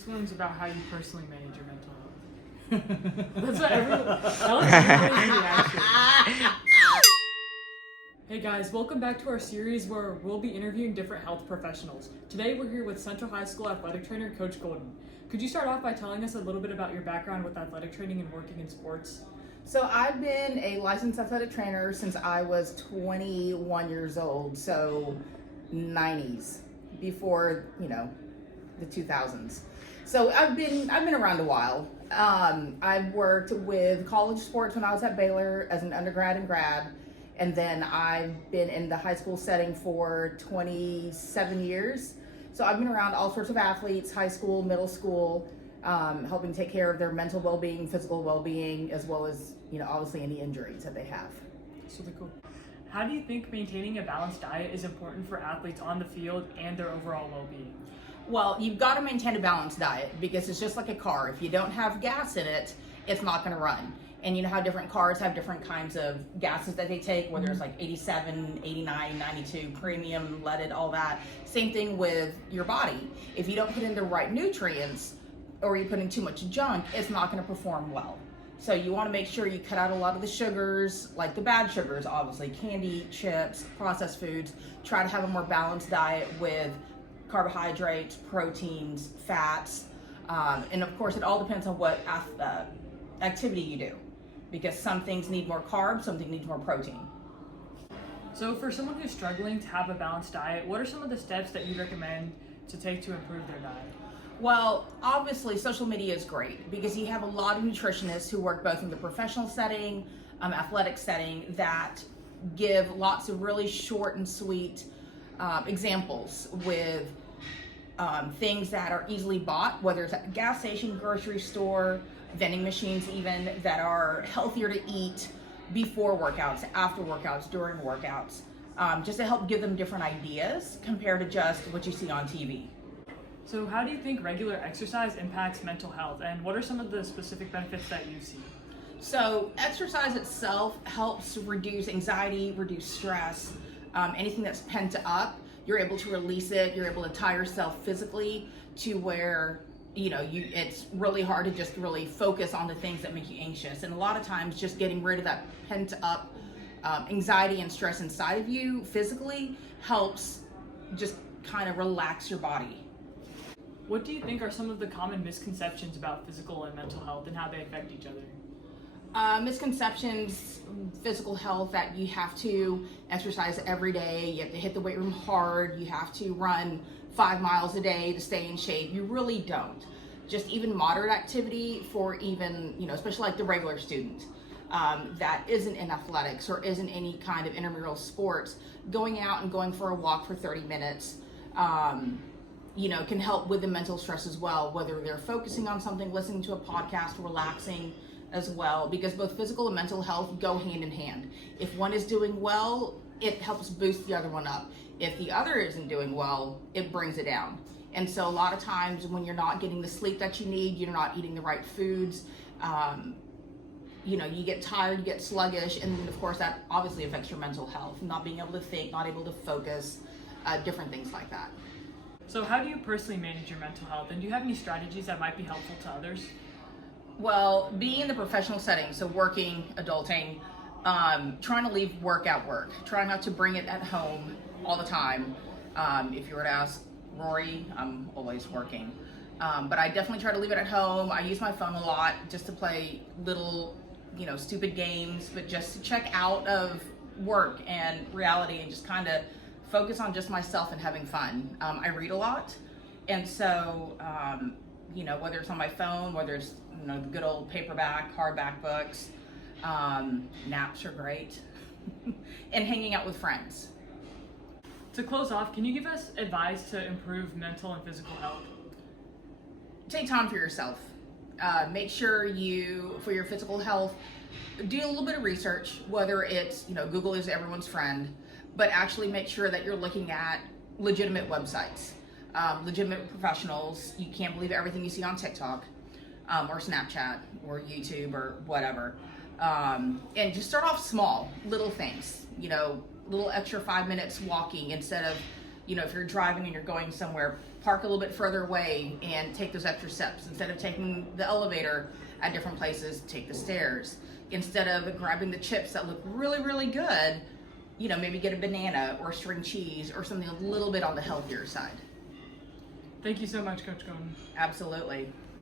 This one's about how you personally manage your mental health. That's what everyone's reaction. Hey guys, welcome back to our series where we'll be interviewing different health professionals. Today we're here with Central High School athletic trainer Coach Golden. Could you start off by telling us a little bit about your background with athletic training and working in sports? So I've been a licensed athletic trainer since I was 21 years old, so 90s, before, the 2000s. So I've been around a while. I've worked with college sports when I was at Baylor as an undergrad and grad, and then I've been in the high school setting for 27 years. So I've been around all sorts of athletes, high school, middle school, helping take care of their mental well-being, physical well-being, as well as, obviously any injuries that they have. Super cool. How do you think maintaining a balanced diet is important for athletes on the field and their overall well-being? Well, you've got to maintain a balanced diet because it's just like a car. If you don't have gas in it, it's not going to run. And you know how different cars have different kinds of gases that they take, whether it's like 87, 89, 92, premium, leaded, all that. Same thing with your body. If you don't put in the right nutrients or you put in too much junk, it's not going to perform well. So you want to make sure you cut out a lot of the sugars, like the bad sugars, obviously, candy, chips, processed foods. Try to have a more balanced diet with carbohydrates, proteins, fats, and of course it all depends on what activity you do, because some things need more carbs, some things need more protein. So for someone who's struggling to have a balanced diet, what are some of the steps that you recommend to take to improve their diet? Well, obviously social media is great because you have a lot of nutritionists who work both in the professional setting, athletic setting, that give lots of really short and sweet examples with things that are easily bought, whether it's at a gas station, grocery store, vending machines even, that are healthier to eat before workouts, after workouts, during workouts, just to help give them different ideas compared to just what you see on TV. So how do you think regular exercise impacts mental health, and what are some of the specific benefits that you see? So exercise itself helps reduce anxiety, reduce stress, anything that's pent up. You're able to release it. You're able to tie yourself physically to where, it's really hard to just really focus on the things that make you anxious. And a lot of times just getting rid of that pent up anxiety and stress inside of you physically helps just kind of relax your body. What do you think are some of the common misconceptions about physical and mental health and how they affect each other? Misconceptions, physical health, that you have to exercise every day, you have to hit the weight room hard, you have to run 5 miles a day to stay in shape. You really don't. Just even moderate activity for even, especially like the regular student that isn't in athletics or isn't any kind of intramural sports, going out and going for a walk for 30 minutes, can help with the mental stress as well, whether they're focusing on something, listening to a podcast, relaxing as well, because both physical and mental health go hand in hand. If one is doing well, it helps boost the other one up. If the other isn't doing well, it brings it down. And so a lot of times when you're not getting the sleep that you need, you're not eating the right foods, you get tired, you get sluggish, and then of course that obviously affects your mental health, not being able to think, not able to focus, different things like that. So how do you personally manage your mental health, and do you have any strategies that might be helpful to others? Well, being in the professional setting, so working, adulting, trying to leave work at work. Try not to bring it at home all the time. If you were to ask Rory, I'm always working. But I definitely try to leave it at home. I use my phone a lot just to play little, stupid games, but just to check out of work and reality and just kind of focus on just myself and having fun. I read a lot. And so, whether it's on my phone, whether it's the good old paperback, hardback books, naps are great, and hanging out with friends. To close off, can you give us advice to improve mental and physical health? Take time for yourself. Make sure for your physical health, do a little bit of research, whether it's, Google is everyone's friend, but actually make sure that you're looking at legitimate websites, legitimate professionals. You can't believe everything you see on TikTok. Or Snapchat or YouTube or whatever, and just start off small, little things, little extra 5 minutes walking instead of if you're driving and you're going somewhere, park a little bit further away and take those extra steps. Instead of taking the elevator at different places, take the stairs. Instead of grabbing the chips that look really, really good, maybe get a banana or string cheese or something a little bit on the healthier side. Thank you so much, Coach Golden. Absolutely.